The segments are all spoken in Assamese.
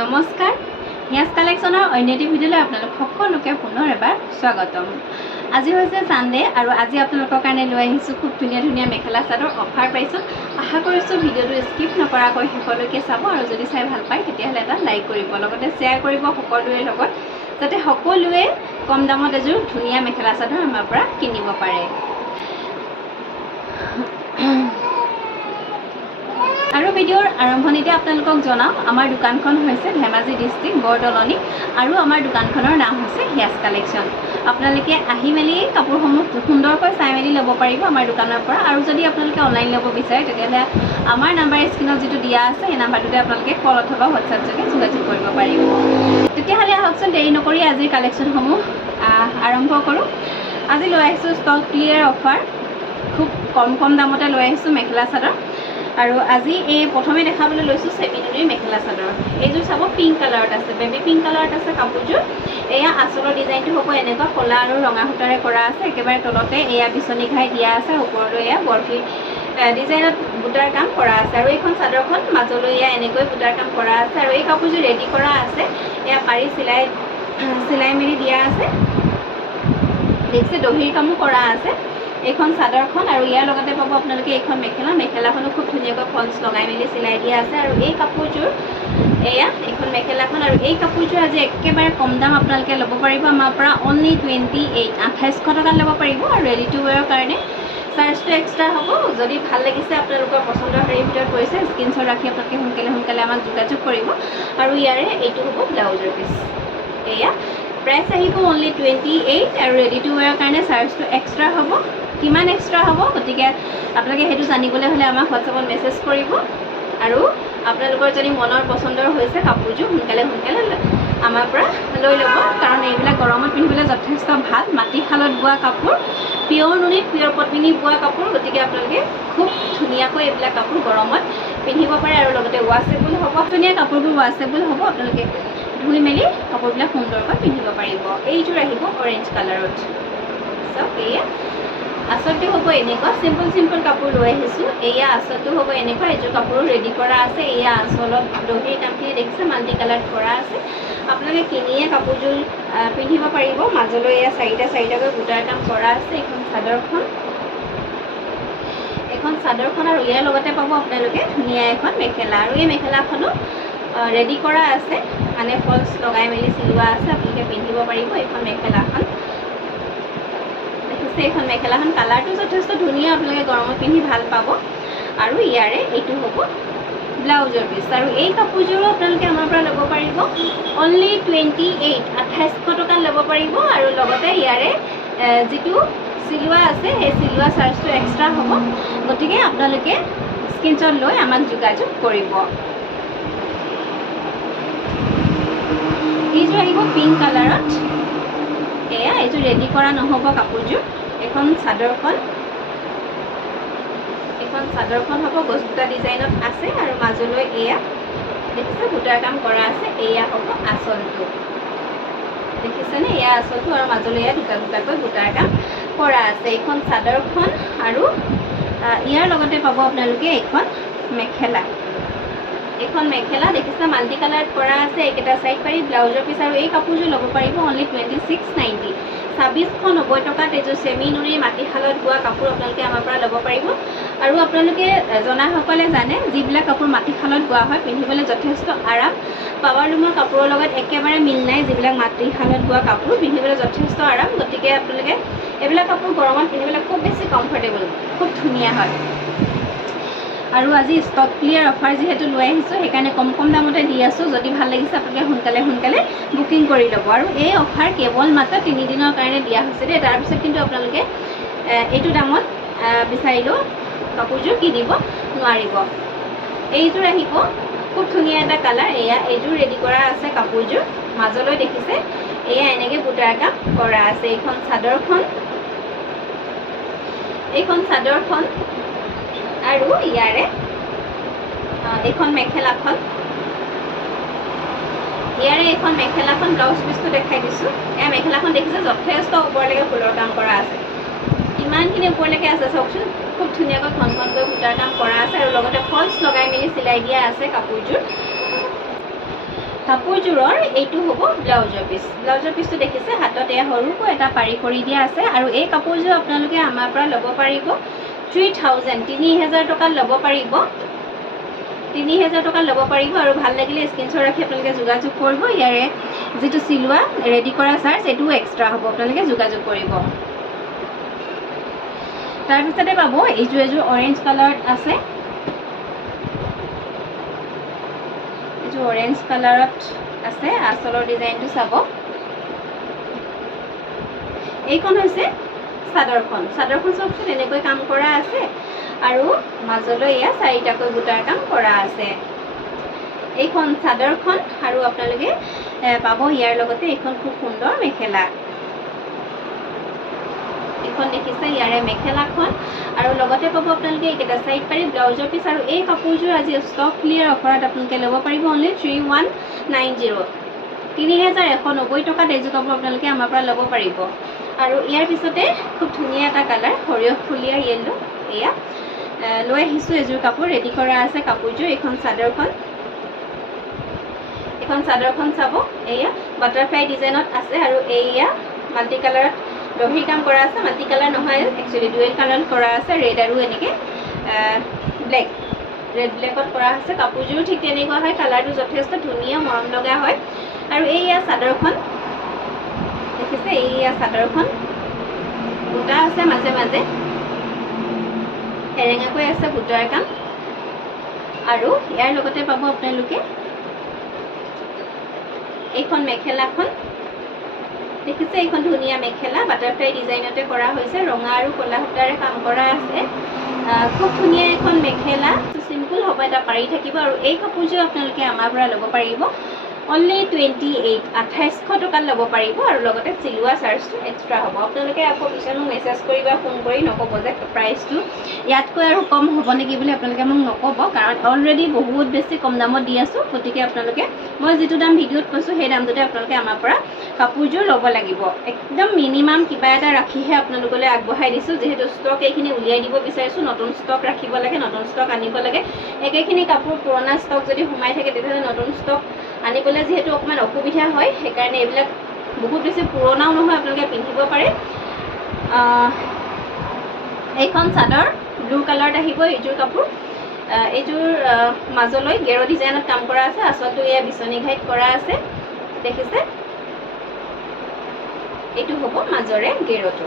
নমস্কাৰ হিয়াজ কালেকশ্যনৰ অন্য এটি ভিডিঅ'লৈ আপোনালোক সকলোকে পুনৰ এবাৰ স্বাগতম। আজি হৈছে ছানডে আৰু আজি আপোনালোকৰ কাৰণে লৈ আহিছোঁ খুব ধুনীয়া ধুনীয়া মেখেলা চাদৰ অফাৰ পাইছোঁ। আশা কৰিছোঁ ভিডিঅ'টো স্কিপ নকৰাকৈ শেষলৈকে চাব আৰু যদি চাই ভাল পায় তেতিয়াহ'লে এটা লাইক কৰিব, লগতে শ্বেয়াৰ কৰিব সকলোৰে লগত, যাতে সকলোৱে কম দামত এযোৰ ধুনীয়া মেখেলা চাদৰ আমাৰ পৰা কিনিব পাৰে। আৰু ভিডিঅ'ৰ আৰম্ভণিতে আপোনালোকক জনাওঁ, আমাৰ দোকানখন হৈছে ধেমাজি ডিষ্ট্ৰিক্ট বৰদলনি আৰু আমাৰ দোকানখনৰ নাম হৈছে হিয়াজ কালেকশ্যন। আপোনালোকে আহি মেলি কাপোৰসমূহ সুন্দৰকৈ চাই মেলি ল'ব পাৰিব আমাৰ দোকানৰ পৰা। আৰু যদি আপোনালোকে অনলাইন ল'ব বিচাৰে তেতিয়াহ'লে আমাৰ নাম্বাৰ স্ক্ৰীণত যিটো দিয়া আছে সেই নাম্বাৰটোতে আপোনালোকে কল অথবা হোৱাটছআপ যোগে যোগাযোগ কৰিব পাৰিব। তেতিয়াহ'লে আহকচোন দেৰি নকৰি আজিৰ কালেকশ্যনসমূহ আৰম্ভ কৰোঁ। আজি লৈ আহিছোঁ ষ্টক ক্লিয়াৰ অফাৰ, খুব কম দামতে লৈ আহিছোঁ মেখেলা চাদৰ। আৰু আজি এই প্ৰথমে দেখাবলৈ লৈছোঁ চেমিনুৰীৰ মেখেলা চাদৰ। এইযোৰ চাব পিংক কালাৰত আছে, বেবী পিংক কালাৰত আছে কাপোৰযোৰ। এয়া আঁচলৰ ডিজাইনটো হ'ব এনেকুৱা ক'লা আৰু ৰঙা সূতাৰে কৰা আছে। একেবাৰে তলতে এয়া বিচনী ঘাই দিয়া আছে, ওপৰলৈ এয়া বৰফি ডিজাইনত বুটাৰ কাম কৰা আছে। আৰু এইখন চাদৰখন মাজলৈ এয়া এনেকৈ বুটাৰ কাম কৰা আছে। আৰু এই কাপোৰযোৰ ৰেডি কৰা আছে, এয়া পাৰি চিলাই মেলি দিয়া আছে। দেখিছে দহিৰ কামো কৰা আছে এইখন চাদৰখন। আৰু ইয়াৰ লগতে পাব আপোনালোকে এইখন মেখেলাখনো খুব ধুনীয়াকৈ ফলছ লগাই মেলি চিলাই দিয়া আছে। আৰু এই কাপোৰযোৰ এয়া এইখন মেখেলাখন। আৰু এই কাপোৰযোৰ আজি একেবাৰে কম দাম আপোনালোকে ল'ব পাৰিব আমাৰ পৰা, অনলি 28, 2800 টকাত ল'ব পাৰিব। আৰু ৰেডি টু ৱেৰৰ কাৰণে চাৰ্জটো এক্সট্ৰা হ'ব। যদি ভাল লাগিছে আপোনালোকৰ পচন্দৰ শাৰীৰ ভিতৰত পৰিছে, স্ক্ৰীনশ্বট ৰাখি আপোনালোকে সোনকালে আমাক যোগাযোগ কৰিব। আৰু ইয়াৰে এইটো হ'ব ব্লাউজৰ পিচ। এয়া প্ৰাইচ আহিব অনলি 28 আৰু ৰেডি টু ৱেৰৰ কাৰণে চাৰ্জটো এক্সট্ৰা হ'ব। কিমান এক্সট্ৰা হ'ব, গতিকে আপোনালোকে সেইটো জানিবলৈ হ'লে আমাক হোৱাটছআপত মেছেজ কৰিব। আৰু আপোনালোকৰ যদি মনৰ পচন্দৰ হৈছে কাপোৰযোৰ সোনকালে আমাৰ পৰা লৈ ল'ব, কাৰণ এইবিলাক গৰমত পিন্ধিবলৈ যথেষ্ট ভাল। মাটিশালত বোৱা কাপোৰ, পিয়ৰ নুনীত পিয়ৰ পদ্মিনী বোৱা কাপোৰ, গতিকে আপোনালোকে খুব ধুনীয়াকৈ এইবিলাক কাপোৰ গৰমত পিন্ধিব পাৰে। আৰু লগতে ৱাছেবল হ'ব, ধুনীয়া কাপোৰবোৰ ৱাছেবল হ'ব। আপোনালোকে ধুই মেলি কাপোৰবিলাক সুন্দৰকৈ পিন্ধিব পাৰিব। এইযোৰ আহিব অৰেঞ্জ কালাৰত। চাওক এয়া আঁচলটো হ'ব এনেকুৱা, চিম্পল কাপোৰ লৈ আহিছোঁ। এয়া আঁচলটো হ'ব এনেকুৱা, এইযোৰ কাপোৰো ৰেডি কৰা আছে। এয়া আঁচলত দহিৰ কামখিনি দেখিছে মাল্টি কালাৰত কৰা আছে। আপোনালোকে কিনিয়ে কাপোৰযোৰ পিন্ধিব পাৰিব। মাজলৈ এয়া চাৰিটাকৈ বুটাৰ কাম কৰা আছে। এইখন চাদৰখন আৰু ইয়াৰ লগতে পাব আপোনালোকে ধুনীয়া এখন মেখেলা। আৰু এই মেখেলাখনো ৰেডি কৰা আছে, মানে ফলছ লগাই মেলি চিলোৱা আছে। আপোনালোকে পিন্ধিব পাৰিব এইখন মেখেলাখন। এইখন মেখেলাখন কালাৰটো যথেষ্ট ধুনীয়া, আপোনালোকে গৰমত পিন্ধি ভাল পাব। আৰু ইয়াৰে এইটো হ'ব ব্লাউজৰ পিচ। আৰু এই কাপোৰযোৰো আপোনালোকে আমাৰ পৰা ল'ব পাৰিব অনলি 28, 2800 টকাত ল'ব পাৰিব। আৰু লগতে ইয়াৰে যিটো চিলোৱা আছে সেই চিলোৱা চাৰ্জটো এক্সট্ৰা হ'ব। গতিকে আপোনালোকে স্ক্ৰীনশ্বট লৈ আমাক যোগাযোগ কৰিব। এইযোৰ আহিব পিংক কালাৰত। এয়া এইযোৰ ৰেডি কৰা নহ'ব কাপোৰযোৰ। এইখন চাদৰখন হ'ব গছবুটা ডিজাইনত আছে। আৰু মাজলৈ এয়া দেখিছে বুটাৰ কাম কৰা আছে। এয়া হ'ব আঁচলটো, দেখিছেনে? এয়া আঁচলটো আৰু মাজলৈ এয়া দুটাকৈ বুটাৰ কাম কৰা আছে। এইখন চাদৰখন আৰু ইয়াৰ লগতে পাব আপোনালোকে এইখন মেখেলা দেখিছে মাল্টি কালাৰত কৰা আছে। এইকেইটা চাইড পাৰি ব্লাউজৰ পিচ। আৰু এই কাপোৰযোৰ ল'ব পাৰিব অনলি 2690, 2690 টকাত এইযোৰ চেমি নুনীৰ মাটিশালত বোৱা কাপোৰ আপোনালোকে আমাৰ পৰা ল'ব পাৰিব। আৰু আপোনালোকে জনাসকলে জানে, যিবিলাক কাপোৰ মাটিশালত বোৱা হয় পিন্ধিবলৈ যথেষ্ট আৰাম। পাৱাৰ লুমৰ কাপোৰৰ লগত একেবাৰে মিল নাই। যিবিলাক মাটিশালত বোৱা কাপোৰ পিন্ধিবলৈ যথেষ্ট আৰাম, গতিকে আপোনালোকে এইবিলাক কাপোৰ গৰমত পিন্ধিবলৈ খুব বেছি কমফৰ্টেবল, খুব ধুনীয়া হয়। আৰু আজি ষ্টক ক্লিয়াৰ অফাৰ যিহেতু লৈ আহিছোঁ, সেইকাৰণে কম দামতে দি আছোঁ। যদি ভাল লাগিছে আপোনালোকে সোনকালে বুকিং কৰি ল'ব। আৰু এই অফাৰ কেৱল মাত্ৰ 3 দিনৰ কাৰণে দিয়া হৈছে দেই। তাৰপিছত কিন্তু আপোনালোকে এইটো দামত বিচাৰিলেও কাপোৰযোৰ কিনিব নোৱাৰিব। এইযোৰ আহিব খুব ধুনীয়া এটা কালাৰ। এইযোৰ ৰেডি কৰা আছে কাপোৰযোৰ। মাজলৈ দেখিছে এয়া এনেকৈ বুটাৰ কাম কৰা আছে। এইখন চাদৰখন আৰু ইয়াৰে এইখন মেখেলাখন ব্লাউজ পিচটো দেখাই দিছোঁ। এয়া মেখেলাখন দেখিছে যথেষ্ট ওপৰলৈকে ফুলৰ কাম কৰা আছে। ইমানখিনি ওপৰলৈকে আছে চাওকচোন, খুব ধুনীয়াকৈ ঘনকৈ বুটাৰ কাম কৰা আছে। আৰু লগতে ফলছ লগাই মেলি চিলাই দিয়া আছে কাপোৰযোৰ। কাপোৰযোৰৰ এইটো হ'ব ব্লাউজৰ পিচ। ব্লাউজৰ পিচটো দেখিছে হাতত এয়া সৰুকৈ এটা পাৰি কৰি দিয়া আছে আৰু এই কাপোৰযোৰ আপোনালোকে আমাৰ পৰা ল'ব পাৰিব 3000 3000 টকাত ল'ব পাৰিব। 3000 টকাত ল'ব পাৰিব আৰু ভাল লাগিলে স্ক্ৰীনশ্বট ৰাখি আপোনালোকে যোগাযোগ কৰিব। ইয়াৰে যিটো চিলোৱা ৰেডি কৰা চাৰ্জ এইটোও এক্সট্ৰা হ'ব, আপোনালোকে যোগাযোগ কৰিব। তাৰপিছতে পাব এইযোৰ এযোৰ অৰেঞ্জ কালাৰত আছে। এইযোৰ অৰেঞ্জ কালাৰত আছে, আঁচলৰ ডিজাইনটো চাব। এইখন হৈছে চাদৰখন। চাদৰখন চাওকচোন এনেকৈ কাম কৰা আছে আৰু মাজলৈ এয়া 4টাকৈ বুটাৰ কাম কৰা আছে। এইখন চাদৰখন আৰু আপোনালোকে পাব ইয়াৰ লগতে এইখন খুব সুন্দৰ মেখেলা। এইখন দেখিছে ইয়াৰে মেখেলাখন আৰু লগতে পাব আপোনালোকে এইকেইটা চাইড পাৰি ব্লাউজৰ পিচ। আৰু এই কাপোৰযোৰ আজি ষ্টক ক্লিয়াৰ অফাৰত আপোনালোকে ল'ব পাৰিব অনলি 3190 3190 টকাত এইযোৰ কাপোৰ আপোনালোকে আমাৰ পৰা ল'ব পাৰিব। আৰু ইয়াৰ পিছতে খুব ধুনীয়া এটা কালাৰ সৰিয়হ ফুলীয়া য়েল্লো, এয়া লৈ আহিছোঁ এযোৰ কাপোৰ ৰেডি কৰা আছে কাপোৰযোৰ। এইখন চাদৰখন, এইখন চাদৰখন চাব এয়া বাটাৰফ্লাই ডিজাইনত আছে আৰু এয়া মাল্টি কালাৰত দহি কাম কৰা আছে। মাল্টি কালাৰ নহয়, একচুৱেলি ডুৱেল কালাৰ কৰা আছে, ৰেড আৰু এনেকৈ ব্লেক, ৰেড ব্লেকত কৰা আছে। কাপোৰযোৰো ঠিক তেনেকুৱা হয়, কালাৰটো যথেষ্ট ধুনীয়া মৰম লগা হয়। আৰু এইয়া চাদৰখন দেখিছে, এইয়া চাদৰখন বুটা আছে মাজে মাজে, এৰেঙাকৈ আছে বুটাৰ কাম। আৰু ইয়াৰ লগতে পাব আপোনালোকে এইখন মেখেলাখন দেখিছে, এইখন ধুনীয়া মেখেলা বাটাৰফ্লাই ডিজাইনতে কৰা হৈছে, ৰঙা আৰু ক'লা সূতাৰে কাম কৰা আছে। খুব ধুনীয়া এখন মেখেলা, চিম্পুল হ'ব, এটা পাৰি থাকিব। আৰু এই কাপোৰযোৰ আপোনালোকে আমাৰ পৰা ল'ব পাৰিব অনলি 2800 টকাত ল'ব পাৰিব আৰু লগতে চিলোৱা চাৰ্জটো এক্সট্ৰা হ'ব। আপোনালোকে আকৌ পিছত মোক মেছেজ কৰি বা ফোন কৰি নক'ব যে প্ৰাইচটো ইয়াতকৈ আৰু কম হ'ব নেকি বুলি আপোনালোকে মোক নক'ব, কাৰণ অলৰেডি বহুত বেছি কম দামত দি আছোঁ। গতিকে আপোনালোকে মই যিটো দাম ভিডিঅ'ত কৈছোঁ সেই দামটোতে আপোনালোকে আমাৰ পৰা কাপোৰযোৰ ল'ব লাগিব। একদম মিনিমাম কিবা এটা ৰাখিহে আপোনালোকলৈ আগবঢ়াই দিছোঁ, যিহেতু ষ্টক এইখিনি উলিয়াই দিব বিচাৰিছোঁ। নতুন ষ্টক ৰাখিব লাগে, নতুন ষ্টক আনিব লাগে। একেখিনি কাপোৰ পুৰণা ষ্টক যদি সোমাই থাকে তেতিয়াহ'লে নতুন ষ্টক আনিবলৈ যিহেতু অকণমান অসুবিধা হয়, সেইকাৰণে এইবিলাক বহুত বেছি পুৰণাও নহয়, আপোনালোকে পিন্ধিব পাৰে। এইখন চাদৰ ব্লু কালাৰত আহিব এইযোৰ কাপোৰ। এইযোৰ মাজলৈ গেৰ ডিজাইনত কাম কৰা আছে, আচলটো এয়া বিচনী ঘাইত কৰা আছে দেখিছে। এইটো হ'ব মাজৰে গেৰটো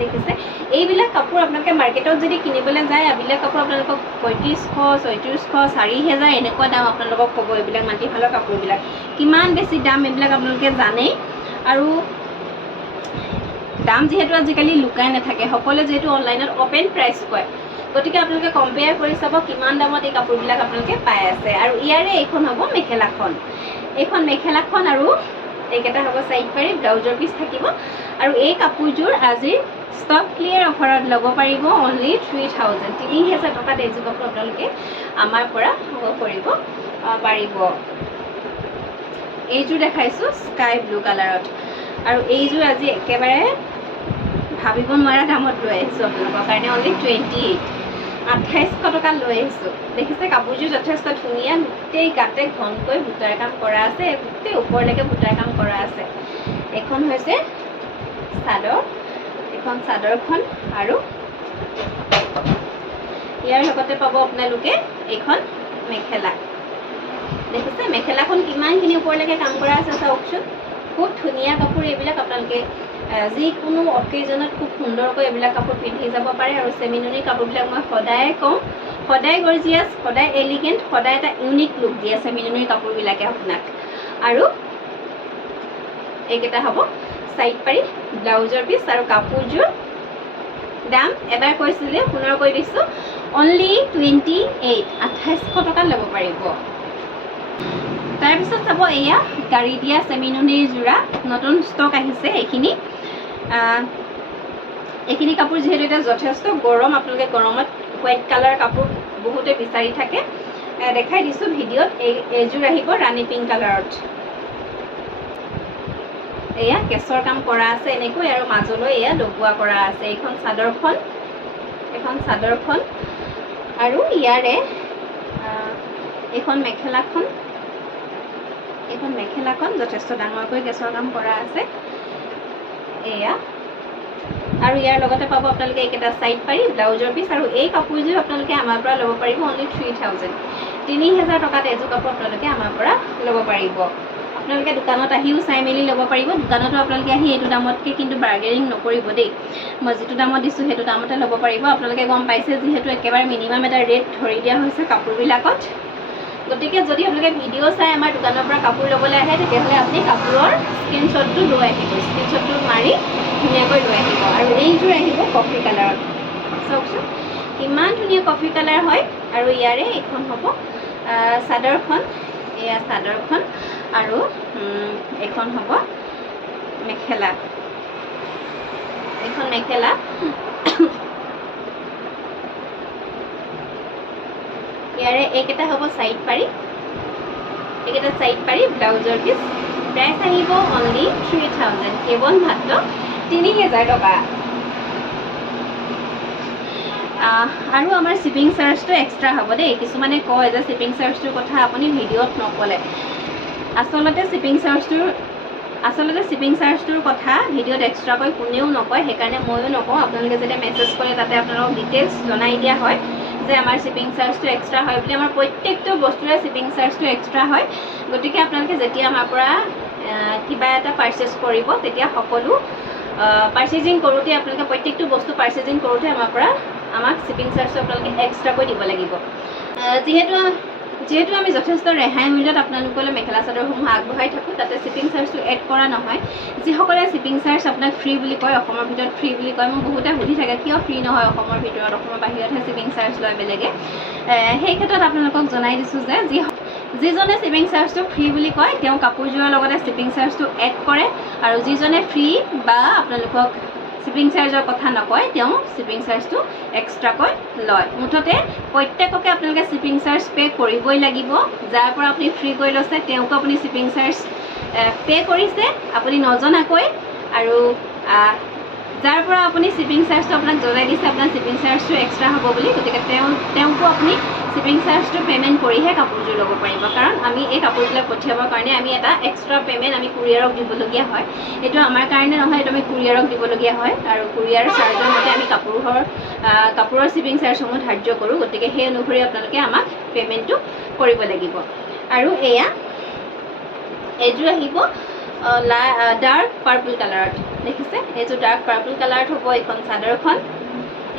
দেখিছে। এইবিলাক কাপোৰ আপোনালোকে মাৰ্কেটত যদি কিনিবলৈ যায়, এইবিলাক কাপোৰ আপোনালোকক 3500 3600 4000 এনেকুৱা দাম আপোনালোকক ক'ব। এইবিলাক মাটিশালৰ কাপোৰবিলাক কিমান বেছি দাম এইবিলাক আপোনালোকে জানেই। আৰু দাম যিহেতু আজিকালি লুকাই নাথাকে, সকলোৱে যিহেতু অনলাইনত অপেন প্ৰাইচ কয়, গতিকে আপোনালোকে কম্পেয়াৰ কৰি চাব কিমান দামত এই কাপোৰবিলাক আপোনালোকে পাই আছে। আৰু ইয়াৰে এইখন হ'ব মেখেলাখন, এইখন মেখেলাখন আৰু এইকেইটা হ'ব চাইড পাৰি, ব্লাউজৰ পিচ থাকিব। আৰু এই কাপোৰযোৰ আজিৰ ষ্টক ক্লিয়াৰ অফাৰত ল'ব পাৰিব অনলি 3000 টকাত এইযোৰ কাপোৰ আপোনালোকে আমাৰ পৰা কৰিব পাৰিব। এইযোৰ দেখাইছোঁ স্কাই ব্লু কালাৰত, আৰু এইযোৰ আজি একেবাৰে ভাবিব নোৱাৰা দামত লৈ আহিছোঁ আপোনালোকৰ কাৰণে অনলি 2800 টকাত লৈ আহিছোঁ। দেখিছে কাপোৰযোৰ যথেষ্ট ধুনীয়া, গোটেই গাতে ঘনকৈ বুটাৰ কাম কৰা আছে, গোটেই ওপৰলৈকে বুটাৰ কাম কৰা আছে। এখন হৈছে চাদৰ, এখন চাদৰখন আৰু ইয়াৰ লগতে পাব আপোনালোকে এইখন মেখেলা। দেখিছে মেখেলাখন কিমানখিনি ওপৰলৈকে কাম কৰা আছে চাওকচোন, খুব ধুনীয়া কাপোৰ। এইবিলাক আপোনালোকে যিকোনো অকেজনত খুব সুন্দৰকৈ এইবিলাক কাপোৰ পিন্ধি যাব পাৰে। আৰু চেমিননিৰ কাপোৰবিলাক মই সদায় কওঁ, সদায় গৰ্জিয়াছ, সদায় এলিগেণ্ট, সদায় এটা ইউনিক লুক দিয়ে চেমিননিৰ কাপোৰবিলাকে আপোনাক। আৰু এইকেইটা হ'ব চাইড পাৰি ব্লাউজৰ পিচ। আৰু কাপোৰযোৰ দাম এবাৰ কৈছিলোঁ, পুনৰ কৈ দিছোঁ, অনলি 2800 টকাত ল'ব পাৰিব। তাৰপিছত চাব এয়া গাড়ী দিয়া চেমিননিৰ যোৰা, নতুন ষ্টক আহিছে। এইখিনি কাপোৰ যিহেতু এতিয়া যথেষ্ট গৰম, আপোনালোকে গৰমত হোৱাইট কালাৰ কাপোৰ বহুতে বিচাৰি থাকে, দেখাই দিছোঁ ভিডিঅ'ত। এইযোৰ আহিব ৰাণী পিংক কালাৰত, এয়া কেছৰ কাম কৰা আছে এনেকৈ, আৰু মাজলৈ এয়া লগোৱা কৰা আছে। এইখন চাদৰখন, এখন চাদৰখন আৰু ইয়াৰে এইখন মেখেলাখন এইখন মেখেলাখন যথেষ্ট ডাঙৰকৈ গেছৰ কাম কৰা আছে এয়া আৰু ইয়াৰ লগতে পাব আপোনালোকে এইকেইটা সাইড পাৰি ব্লাউজৰ পিস আৰু এই কাপোৰযোৰ আপোনালোকে আমাৰ পৰা ল'ব পাৰিব অনলি 3000 3000 টকাত এযোৰ কাপোৰ আপোনালোকে আমাৰ পৰা ল'ব পাৰিব আপোনালোকে দোকানত আহিও চাই মেলি ল'ব পাৰিব দোকানতো আপোনালোকে আহি এইটো দামতকৈ কিন্তু বাৰ্গেনিং নকৰিব দেই মই যিটো দামত দিছোঁ সেইটো দামতে ল'ব পাৰিব আপোনালোকে গম পাইছে যিহেতু একেবাৰে মিনিমাম এটা ৰেট ধৰি দিয়া হৈছে কাপোৰবিলাকত গতিকে যদি আপোনালোকে ভিডিঅ' চাই আমাৰ দোকানৰ পৰা কাপোৰ ল'বলৈ আহে তেতিয়াহ'লে আপুনি কাপোৰৰ স্ক্ৰীনশ্বটটো লৈ আহিব স্ক্ৰীনশ্বটটো মাৰি ধুনীয়াকৈ লৈ আহিব আৰু এইযোৰ আহিব কফি কালাৰত চাওকচোন কিমান ধুনীয়া কফি কালাৰ হয় আৰু ইয়াৰে এইখন হ'ব চাদৰখন এয়া চাদৰখন আৰু এইখন হ'ব মেখেলা এইখন মেখেলা ইয়াৰে এইকেইটা হ'ব সাইড পাৰি এইকেইটা সাইড পাৰি ব্লাউজৰ পিস প্ৰাইচ আহিব অনলি 3000 কেৱল মাত্ৰ 3000 টকা আৰু আমাৰ শিপিং চাৰ্জটো এক্সট্ৰা হ'ব দেই কিছুমানে কয় যে শিপিং চাৰ্জটোৰ কথা আপুনি ভিডিঅ'ত নক'লে আচলতে শিপিং চাৰ্জটোৰ কথা ভিডিঅ'ত এক্সট্ৰাকৈ কোনেও নকয় সেইকাৰণে ময়ো নকওঁ আপোনালোকে যেতিয়া মেছেজ কৰে তাতে আপোনালোকক ডিটেইলছ জনাই দিয়া হয় যে আমাৰ শিপিং চাৰ্জটো এক্সট্ৰা হয় বুলি আমাৰ প্ৰত্যেকটো বস্তুৰে শিপিং চাৰ্জটো এক্সট্ৰা হয় গতিকে আপোনালোকে যেতিয়া আমাৰ পৰা কিবা এটা পাৰ্চেছ কৰিব তেতিয়া সকলো পাৰ্চেজিং কৰোঁতে আপোনালোকে প্ৰত্যেকটো বস্তু পাৰ্চেজিং কৰোঁতে আমাৰ পৰা আমাক শিপিং চাৰ্জটো আপোনালোকে এক্সট্ৰাকৈ দিব লাগিব যিহেতু আমি যথেষ্ট ৰেহাই মূল্যত আপোনালোকলৈ মেখেলা চাদৰসমূহ আগবঢ়াই থাকোঁ তাতে শিপিং চাৰ্জটো এড কৰা নহয় যিসকলে শিপিং চাৰ্জ আপোনাক ফ্ৰী বুলি কয় অসমৰ ভিতৰত ফ্ৰী বুলি কয় মোক বহুতে সুধি থাকে কিয় ফ্ৰী নহয় অসমৰ ভিতৰত অসমৰ বাহিৰতহে শিপিং চাৰ্জ লয় বেলেগে সেই ক্ষেত্ৰত আপোনালোকক জনাই দিছোঁ যে যিজনে শিপিং চাৰ্জটো ফ্ৰী বুলি কয় তেওঁ কাপোৰযোৰৰ লগতে শিপিং চাৰ্জটো এড কৰে আৰু যিজনে ফ্ৰী বা আপোনালোকক শিপিং চাৰ্জৰ কথা নকয় তেওঁ শিপিং চাৰ্জটো এক্সট্ৰাকৈ লয় মুঠতে প্ৰত্যেককে আপোনালোকে শিপিং চাৰ্জ পে' কৰিবই লাগিব যাৰ পৰা আপুনি ফ্ৰী কৰি লৈছে তেওঁকো আপুনি শিপিং চাৰ্জ পে' কৰিছে আপুনি নজনাকৈ আৰু যাৰ পৰা আপুনি শিপিং চাৰ্জটো আপোনাক জনাই দিছে আপোনাৰ শিপিং চাৰ্জটো এক্সট্ৰা হ'ব বুলি গতিকে তেওঁকো আপুনি শিপিং চাৰ্জটো পে'মেণ্ট কৰিহে কাপোৰযোৰ ল'ব পাৰিব কাৰণ আমি এই কাপোৰবিলাক পঠিয়াবৰ কাৰণে আমি এটা এক্সট্ৰা পে'মেণ্ট আমি কুৰিয়াৰক দিবলগীয়া হয় এইটো আমাৰ কাৰণে নহয় এইটো আমি কুৰিয়াৰক দিবলগীয়া হয় আৰু কুৰিয়াৰ চাৰ্জৰ মতে আমি কাপোৰৰ শিপিং চাৰ্জসমূহ ধাৰ্য কৰোঁ গতিকে সেই অনুসৰি আপোনালোকে আমাক পে'মেণ্টটো কৰিব লাগিব আৰু এইযোৰ আহিব ডাৰ্ক পাৰ্পল কালাৰত দেখিছে এইযোৰ ডাৰ্ক পাৰ্পল কালাৰত হ'ব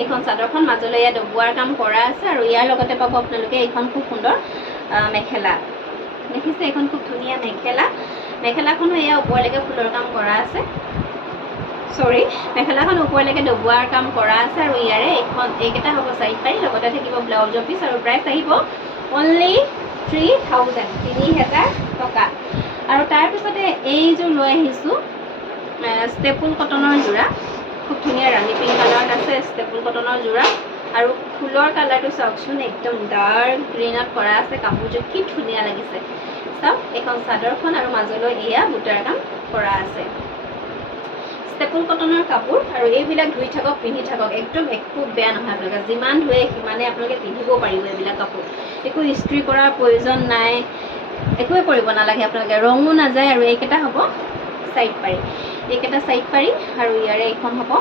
এইখন চাদৰখন মাজলৈ ইয়াত ডবোৱাৰ কাম কৰা আছে আৰু ইয়াৰ লগতে পাব আপোনালোকে এইখন খুব সুন্দৰ মেখেলা দেখিছে এইখন খুব ধুনীয়া মেখেলাখনো এয়া ওপৰলৈকে ফুলৰ কাম কৰা আছে মেখেলাখন ওপৰলৈকে ডবোৱাৰ কাম কৰা আছে আৰু ইয়াৰে এইকেইটা হ'ব সাইড পাৰি লগতে থাকিব ব্লাউজৰ পিচ আৰু প্ৰাইচ আহিব অনলি 3000 টকা আৰু তাৰপিছতে এইযোৰ লৈ আহিছোঁ ষ্টেপুল কটনৰ যোৰা খুব ধুনীয়া ৰাণী পিংক কালাৰত আছে ষ্টেপুল কটনৰ যোৰা আৰু ফুলৰ কালাৰটো চাওকচোন একদম ডাৰ্ক গ্ৰীণত কৰা আছে কাপোৰযোৰ কি ধুনীয়া লাগিছে চাওক এইখন চাদৰখন আৰু মাজলৈ এয়া বুটাৰ কাম কৰা আছে ষ্টেপুল কটনৰ কাপোৰ আৰু এইবিলাক ধুই থাকক পিন্ধি থাকক একদম একো বেয়া নহয় আপোনালোকে যিমান ধুৱে সিমানে আপোনালোকে পিন্ধিব পাৰিব এইবিলাক কাপোৰ একো ইস্ত্ৰি কৰাৰ প্ৰয়োজন নাই একোৱে কৰিব নালাগে আপোনালোকে ৰঙো নাযায় আৰু এইকেইটা হ'ব সাইড পাৰি আৰু ইয়াৰে এইখন হ'ব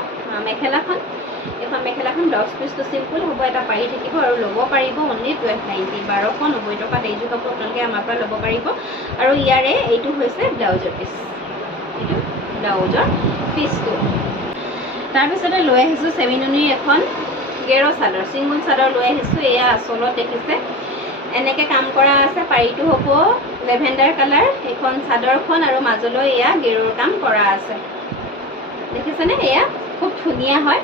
মেখেলাখন ব্লাউজ পিচটো চিম্পল হ'ব এটা পাৰি থাকিব আৰু ল'ব পাৰিব অনলি 1290 টকাত এইযোৰ কাপোৰ আপোনালোকে আমাৰ পৰা ল'ব পাৰিব আৰু ইয়াৰে এইটো হৈছে ব্লাউজৰ পিচটো তাৰপিছতে লৈ আহিছোঁ চেমিনুনিৰ এখন গেৰ চাদৰ চিংগুল চাদৰ লৈ আহিছোঁ এয়া আচলত দেখিছে এনেকৈ কাম কৰা আছে পাৰিটো হ'ব লেভেণ্ডাৰ কালাৰ এইখন চাদৰখন আৰু মাজলৈ এয়া গেৰুৰ কাম কৰা আছে দেখিছেনে এয়া খুব ধুনীয়া হয়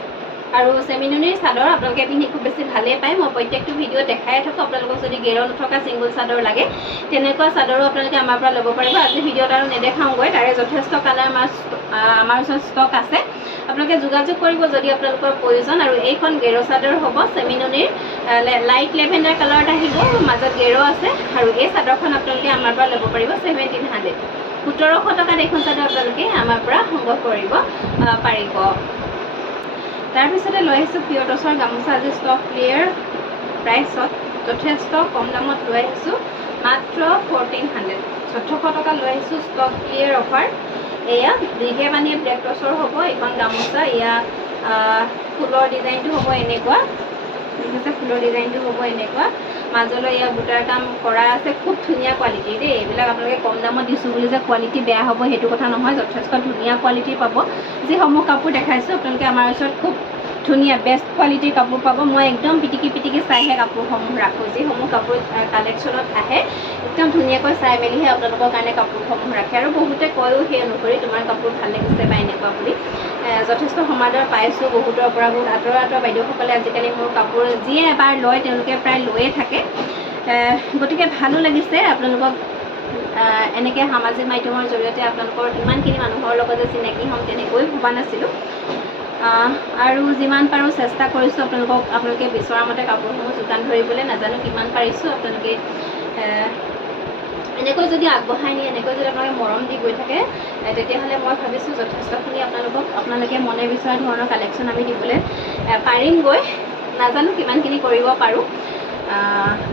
আৰু চেমিনুনিৰ চাদৰ আপোনালোকে পিন্ধি খুব বেছি ভালেই পায় মই প্ৰত্যেকটো ভিডিঅ' দেখাই থাকোঁ আপোনালোকক যদি গেৰ নথকা চিংগুল চাদৰ লাগে তেনেকুৱা চাদৰো আপোনালোকে আমাৰ পৰা ল'ব পাৰিব আজি ভিডিঅ'ত আৰু নেদেখাওঁগৈ তাৰে যথেষ্ট কালাৰ আমাৰ ওচৰত ষ্টক আছে আপোনালোকে যোগাযোগ কৰিব যদি আপোনালোকৰ প্ৰয়োজন আৰু এইখন গেৰ চাদৰ হ'ব চেমিনুনিৰ লাইট লেভেণ্ডাৰ কালাৰত আহিব মাজত গেৰ আছে আৰু এই চাদৰখন আপোনালোকে আমাৰ পৰা ল'ব পাৰিব 1700 1700 টকাত এইখন চাদৰ আপোনালোকে আমাৰ পৰা সংগ্ৰহ কৰিব পাৰিব তাৰপিছতে লৈ আহিছোঁ পিয়ৰ টচৰ গামোচা আজি ষ্টক ক্লিয়াৰ প্ৰাইচত যথেষ্ট কম দামত লৈ আহিছোঁ মাত্ৰ 1400 1400 টকা লৈ আহিছোঁ ষ্টক ক্লিয়াৰ অফাৰ এয়া দীঘে বানিয়ে ব্লেক টচৰ হ'ব এইখন গামোচা এয়া ফুলৰ ডিজাইনটো হ'ব এনেকুৱা দেখিছে ফুলৰ ডিজাইনটো হ'ব এনেকুৱা মাজলৈ এয়া বুটাৰ কাম কৰা আছে খুব ধুনীয়া কোৱালিটি দেই এইবিলাক আপোনালোকে কম দামত দিছোঁ বুলি যে কোৱালিটি বেয়া হ'ব সেইটো কথা নহয় যথেষ্ট ধুনীয়া কোৱালিটিৰ পাব যিসমূহ কাপোৰ দেখাইছোঁ আপোনালোকে আমাৰ ওচৰত খুব ধুনীয়া বেষ্ট কোৱালিটিৰ কাপোৰ পাব মই একদম পিটিকি চাইহে কাপোৰসমূহ ৰাখোঁ যিসমূহ কাপোৰ কালেকশ্যনত আহে একদম ধুনীয়াকৈ চাই মেলিহে আপোনালোকৰ কাৰণে কাপোৰসমূহ ৰাখে আৰু বহুতে কয়ো সেই অনুসৰি তোমাৰ কাপোৰ ভাল লাগিছে বা এনেকুৱা বুলি যথেষ্ট সমাদৰ পাইছোঁ বহুতৰ পৰা বহুত আঁতৰ বাইদেউসকলে আজিকালি মোৰ কাপোৰ যিয়ে এবাৰ লয় তেওঁলোকে প্ৰায় লৈয়ে থাকে গতিকে ভালো লাগিছে আপোনালোকক এনেকৈ সামাজিক মাধ্যমৰ জৰিয়তে আপোনালোকৰ ইমানখিনি মানুহৰ লগত যে চিনাকি হ'ম তেনেকৈ ভবা নাছিলোঁ আৰু যিমান পাৰোঁ চেষ্টা কৰিছোঁ আপোনালোকে বিচৰা মতে কাপোৰসমূহ যোগান ধৰিবলৈ নাজানো কিমান পাৰিছোঁ আপোনালোকে এনেকৈ যদি আগবঢ়াই নিয়ে এনেকৈ যদি আপোনালোকে মৰম দি গৈ থাকে তেতিয়াহ'লে মই ভাবিছোঁ যথেষ্টখিনি আপোনালোকে মনে বিচৰা ধৰণৰ কালেকশ্যন আমি দিবলৈ পাৰিমগৈ নাজানো কিমানখিনি কৰিব পাৰোঁ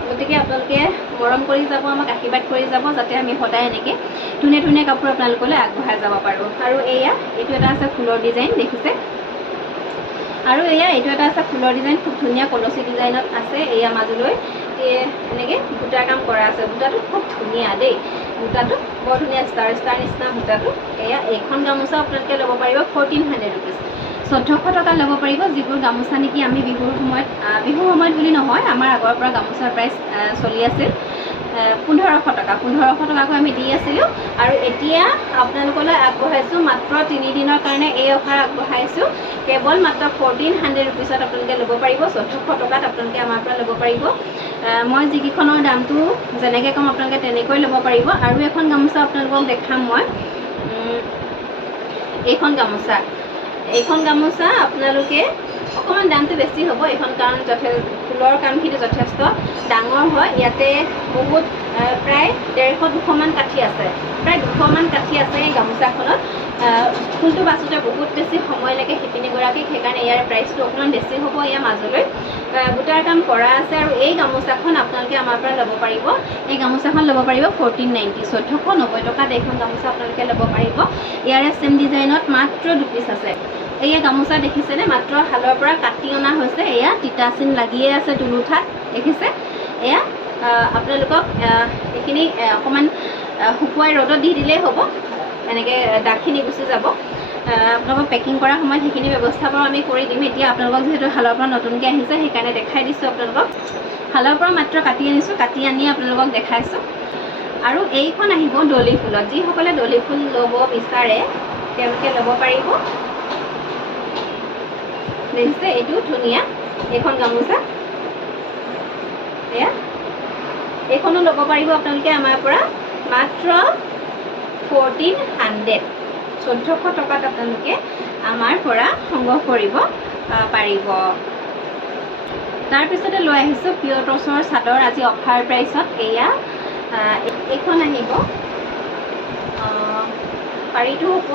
গতিকে আপোনালোকে মৰম কৰি যাব আমাক আশীৰ্বাদ কৰি যাব যাতে আমি সদায় এনেকৈ ধুনীয়া কাপোৰ আপোনালোকলৈ আগবঢ়াই যাব পাৰোঁ আৰু এইটো এটা আছে ফুলৰ ডিজাইন দেখিছে আৰু এইটো এটা আছে ফুলৰ ডিজাইন খুব ধুনীয়া কলচী ডিজাইনত আছে এয়া মাজলৈ এনেকৈ বুটাৰ কাম কৰা আছে বুটাটো খুব ধুনীয়া দেই বুটাটো বৰ ধুনীয়া ষ্টাৰ নিচিনা বুটাটো এইখন গামোচা আপোনালোকে ল'ব পাৰিব 1400 ৰুপিজ 1400 টকা ল'ব পাৰিব যিবোৰ গামোচা নেকি আমি বিহুৰ সময়ত বুলি নহয় আমাৰ আগৰ পৰা গামোচাৰ প্ৰাইচ চলি আছিল 1500 টকাকৈ আমি দি আছিলোঁ আৰু এতিয়া আপোনালোকলৈ আগবঢ়াইছোঁ মাত্ৰ 3 দিনৰ কাৰণে এই অফাৰ আগবঢ়াইছোঁ কেৱল মাত্ৰ 1400 ৰুপিজত আপোনালোকে ল'ব পাৰিব 1400 টকাত আপোনালোকে আমাৰ পৰা ল'ব পাৰিব মই যিকেইখনৰ দামটো যেনেকৈ ক'ম আপোনালোকে তেনেকৈ ল'ব পাৰিব আৰু এখন গামোচা আপোনালোকক দেখাম মই এইখন গামোচা আপোনালোকে অকণমান দামটো বেছি হ'ব এইখন কাৰণ ফুলৰ কামখিনি যথেষ্ট ডাঙৰ হয় ইয়াতে বহুত প্ৰায় 150-200 মান কাঠি আছে প্ৰায় 200 মান কাঠি আছে এই গামোচাখনত ফুলটো বাচোঁতে বহুত বেছি সময় লাগে শিপিনীগৰাকীক সেইকাৰণে ইয়াৰ প্ৰাইচটো অকণমান বেছি হ'ব ইয়াৰ মাজলৈ বুটাৰ কাম কৰা আছে আৰু এই গামোচাখন আপোনালোকে আমাৰ পৰা ল'ব পাৰিব এই গামোচাখন ল'ব পাৰিব 1490 1490 টকাত এইখন গামোচা আপোনালোকে ল'ব পাৰিব ইয়াৰে ছেম ডিজাইনত মাত্ৰ 2 পিচ আছে এয়া গামোচা দেখিছেনে মাত্ৰ হালৰ পৰা কাটি অনা হৈছে এয়া তিতা চিন লাগিয়ে আছে তুলুঠাত দেখিছে এয়া আপোনালোকক এইখিনি অকণমান শুকুৱাই ৰ'দত দি দিলেই হ'ব এনেকৈ দাগখিনি গুচি যাব আপোনালোকক পেকিং কৰাৰ সময়ত সেইখিনি ব্যৱস্থা বাৰু আমি কৰি দিম এতিয়া আপোনালোকক যিহেতু শালৰ পৰা নতুনকৈ আহিছে সেইকাৰণে দেখাই দিছোঁ আপোনালোকক শালৰ পৰা মাত্ৰ কাটি আনিছোঁ কাটি আনি আপোনালোকক দেখাইছোঁ আৰু এইখন আহিব দলি ফুলত যিসকলে দলি ফুল ল'ব বিচাৰে তেওঁলোকে ল'ব পাৰিব দেখিছে এইটো ধুনীয়া এইখন গামোচা এইখনো ল'ব পাৰিব আপোনালোকে আমাৰ পৰা মাত্ৰ 1400 টকাত আপোনালোকে আমাৰ পৰা সংগ্ৰহ কৰিব পাৰিব তাৰপিছতে লৈ আহিছোঁ পিয়ৰ টচৰ চাদৰ আজি অফাৰ প্ৰাইচত এইখন আহিব পাৰীটো হ'ব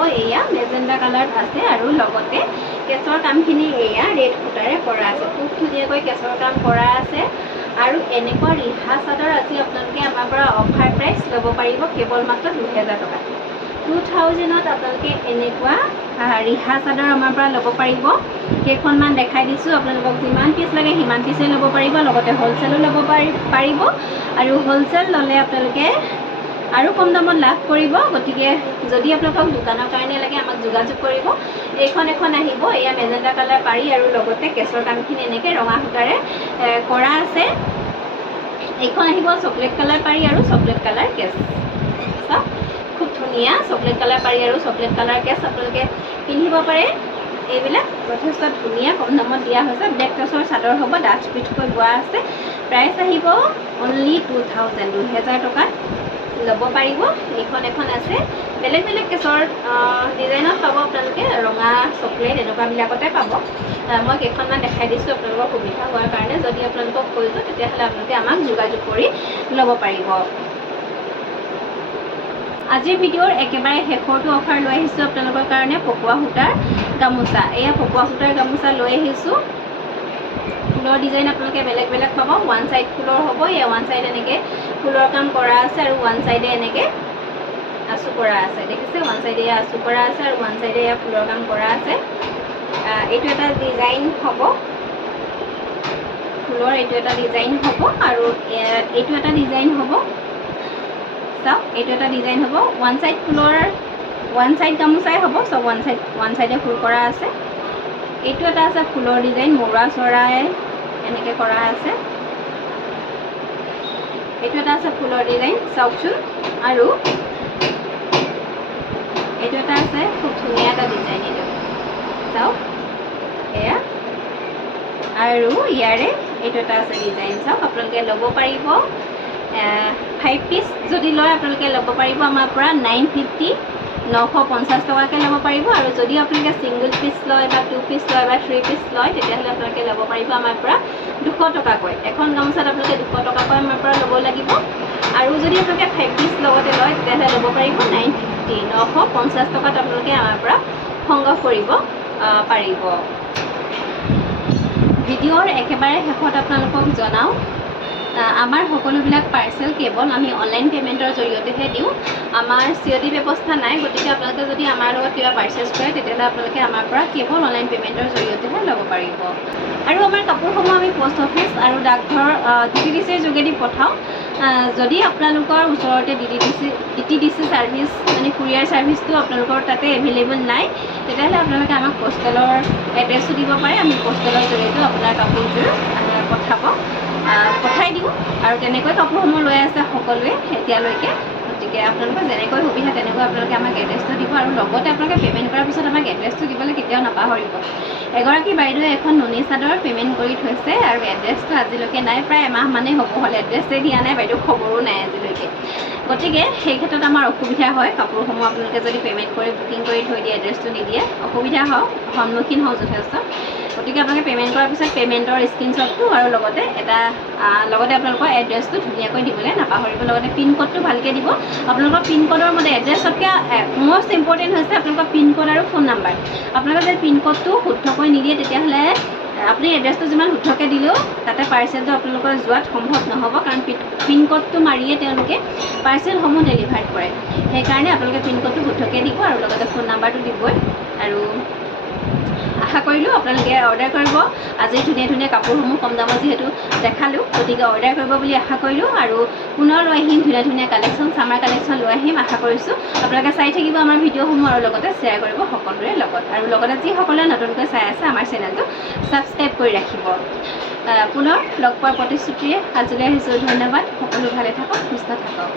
মেজেণ্ডা কালাৰত আছে আৰু লগতে কেঁচৰ কামখিনি ৰেড সূতাৰে কৰা আছে খুব ধুনীয়াকৈ কেঁচৰ কাম কৰা আছে আৰু এনেকুৱা ৰিহা চাদৰ আজি আপোনালোকে আমাৰ পৰা অফাৰ প্ৰাইচ ল'ব পাৰিব কেৱল মাত্ৰ 2000 টকা 2000ত আপোনালোকে এনেকুৱা ৰিহা চাদৰ আমাৰ পৰা ল'ব পাৰিব কেইখনমান দেখাই দিছোঁ আপোনালোকক যিমান পিচ লাগে সিমান পিচেই ল'ব পাৰিব লগতে হ'লচেলো ল'ব পাৰিব আৰু হ'লচেল ল'লে আপোনালোকে আৰু কম দামত লাভ কৰিব গতিকে যদি আপোনালোকক দোকানৰ কাৰণে লাগে আমাক যোগাযোগ কৰিব এখন আহিব মেজেণ্ডা কালাৰ পাৰি আৰু লগতে কেঁচৰ কামখিনি এনেকৈ ৰঙা সূতাৰে কৰা আছে এইখন আহিব চকলেট কালাৰ পাৰি আৰু চকলেট কালাৰ কেঁচ চাওক খুব ধুনীয়া চকলেট কালাৰ পাৰি আৰু চকলেট কালাৰ কেঁচ আপোনালোকে পিন্ধিব পাৰে এইবিলাক যথেষ্ট ধুনীয়া কম দামত দিয়া হৈছে ব্লেক টচৰ চাদৰ হ'ব ডাঠ পিঠকৈ বোৱা আছে প্ৰাইচ আহিব অনলি 2000 টকাত ল'ব পাৰিব এখন আছে বেলেগ কেঁচৰ ডিজাইনত পাব আপোনালোকে ৰঙা চকলেট এনেকুৱাবিলাকতে পাব মই কেইখনমান দেখাই দিছোঁ আপোনালোকৰ সুবিধা হোৱাৰ কাৰণে যদি আপোনালোকক প্ৰয়োজন তেতিয়াহ'লে আপোনালোকে আমাক যোগাযোগ কৰি ল'ব পাৰিব আজিৰ ভিডিঅ'ৰ একেবাৰে শেষৰটো অফাৰ লৈ আহিছোঁ আপোনালোকৰ কাৰণে পকোৱা সূতাৰ গামোচা পকোৱা সূতাৰ গামোচা লৈ আহিছোঁ ফুলৰ ডিজাইন আপোনালোকে বেলেগ পাব ওৱান চাইড ফুলৰ হ'ব ওৱান চাইড এনেকৈ ফুলৰ কাম কৰা আছে আৰু ওৱান চাইডে এনেকৈ আঁচু কৰা আছে, দেখিছে? ওৱান চাইডে আঁচু কৰা আছে আৰু ওৱান চাইডে ফুলৰ কাম কৰা আছে। এইটো এটা ডিজাইন হ'ব ফুলৰ, এইটো এটা ডিজাইন হ'ব আৰু এইটো এটা ডিজাইন হ'ব। চাওক, এইটো এটা ডিজাইন হ'ব। ওৱান চাইড ফুলৰ, ওৱান চাইড গামোচাই হ'ব, চব ওৱান চাইডে ফুল কৰা আছে। এইটো এটা আছে ফুলৰ ডিজাইন, মৰুৱা চৰাই এনেকৈ কৰা আছে। এইটো এটা আছে ফুলৰ ডিজাইন, চাওকচোন। আৰু এইটো এটা আছে খুব ধুনীয়া এটা ডিজাইন, এইটো চাওক এয়া। আৰু ইয়াৰে এইটো এটা আছে ডিজাইন, চাওক। আপোনালোকে ল'ব পাৰিব 5 পিচ যদি লয় আপোনালোকে ল'ব পাৰিব আমাৰ পৰা 950 950 টকাকৈ ল'ব পাৰিব। আৰু যদি আপোনালোকে ছিংগল পিচ লয় বা 2 পিচ লয় বা 3 পিচ লয় তেতিয়াহ'লে আপোনালোকে ল'ব পাৰিব আমাৰ পৰা 200 টকাকৈ। এখন গামোচাত আপোনালোকে 200 টকাকৈ আমাৰ পৰা ল'ব লাগিব। আৰু যদি আপোনালোকে 5 পিচ লগতে লয় তেতিয়াহ'লে ল'ব পাৰিব 950 950 টকাত আপোনালোকে আমাৰ পৰা সংগ্ৰহ কৰিব পাৰিব। ভিডিঅ'ৰ একেবাৰে শেষত আপোনালোকক জনাওঁ, আমাৰ সকলোবিলাক পাৰ্চেল কেৱল আমি অনলাইন পে'মেণ্টৰ জৰিয়তেহে দিওঁ। আমাৰ COD ব্যৱস্থা নাই। গতিকে আপোনালোকে যদি আমাৰ লগত কিবা পাৰ্চেছ কৰে তেতিয়াহ'লে আপোনালোকে আমাৰ পৰা কেৱল অনলাইন পে'মেণ্টৰ জৰিয়তেহে ল'ব পাৰিব। আৰু আমাৰ কাপোৰসমূহ আমি পোষ্ট অফিচ আৰু ডাকঘৰ DTDCৰ যোগেদি পঠাওঁ। যদি আপোনালোকৰ ওচৰতে DTDC ছাৰ্ভিচ মানে কুৰিয়াৰ ছাৰ্ভিচটো আপোনালোকৰ তাতে এভেইলেবল নাই তেতিয়াহ'লে আপোনালোকে আমাক পোষ্টেলৰ এড্ৰেছটো দিব পাৰে। আমি পোষ্টেলৰ জৰিয়তেও আপোনাৰ কাপোৰযোৰ পঠাই দিওঁ। আৰু তেনেকৈ কাপোৰসমূহ লৈ আছে সকলোৱে এতিয়ালৈকে। গতিকে আপোনালোকৰ যেনেকৈ সুবিধা তেনেকৈ আপোনালোকে আমাক এড্ৰেছটো দিব। আৰু লগতে আপোনালোকে পে'মেণ্ট কৰাৰ পিছত আমাক এড্ৰেছটো দিবলৈ কেতিয়াও নাপাহৰিব। এগৰাকী বাইদেৱে এখন নুনী চাদৰ পে'মেণ্ট কৰি থৈছে আৰু এড্ৰেছটো আজিলৈকে নাই, প্ৰায় এমাহ মানেই হ'ব হ'ল। এড্ৰেছেই দিয়া নাই, বাইদেউ খবৰো নাই আজিলৈকে। গতিকে সেই ক্ষেত্ৰত আমাৰ অসুবিধা হয়। কাপোৰসমূহ আপোনালোকে যদি পে'মেণ্ট কৰি বুকিং কৰি থৈ দিয়ে, এড্ৰেছটো নিদিয়ে, অসুবিধা হওক, সন্মুখীন হওঁ যথেষ্ট। গতিকে আপোনালোকে পে'মেণ্ট কৰাৰ পিছত পে'মেণ্টৰ স্ক্ৰীনশ্বটটো আৰু লগতে আপোনালোকৰ এড্ৰেছটো ধুনীয়াকৈ দিবলৈ নাপাহৰিব। লগতে পিনক'ডটো ভালকৈ দিব। আপোনালোকৰ পিনক'ডৰ মতে এড্ৰেছতকৈ মষ্ট ইম্পৰ্টেণ্ট হৈছে আপোনালোকৰ পিনক'ড আৰু ফোন নাম্বাৰ। আপোনালোকে যদি পিনক'ডটো শুদ্ধকৈ নিদিয়ে তেতিয়াহ'লে আপুনি এড্ৰেছটো যিমান শুদ্ধকৈ দিলেও তাতে পাৰ্চেলটো আপোনালোকৰ যোৱাত সম্ভৱ নহ'ব। কাৰণ পিনক'ডটো মাৰিয়ে তেওঁলোকে পাৰ্চেলসমূহ ডেলিভাৰ কৰে। সেইকাৰণে আপোনালোকে পিনক'ডটো শুদ্ধকৈ দিব আৰু লগতে ফোন নাম্বাৰটো দিবই। আৰু আশা কৰিলোঁ আপোনালোকে অৰ্ডাৰ কৰিব। আজি ধুনীয়া ধুনীয়া কাপোৰসমূহ কম দামত যিহেতু দেখালোঁ, গতিকে অৰ্ডাৰ কৰিব বুলি আশা কৰিলোঁ। আৰু পুনৰ লৈ আহিম ধুনীয়া ধুনীয়া কালেকশ্যন, ছামাৰ কালেকশ্যন লৈ আহিম আশা কৰিছোঁ। আপোনালোকে চাই থাকিব আমাৰ ভিডিঅ'সমূহ আৰু লগতে শ্বেয়াৰ কৰিব সকলোৰে লগত। আৰু লগতে যিসকলে নতুনকৈ চাই আছে আমাৰ চেনেলটো ছাবস্ক্ৰাইব কৰি ৰাখিব। পুনৰ লগ পোৱাৰ প্ৰতিশ্ৰুতিৰে আজিলৈ আহিছোঁ। ধন্যবাদ। সকলো ভালে থাকক, সুস্থ থাকক।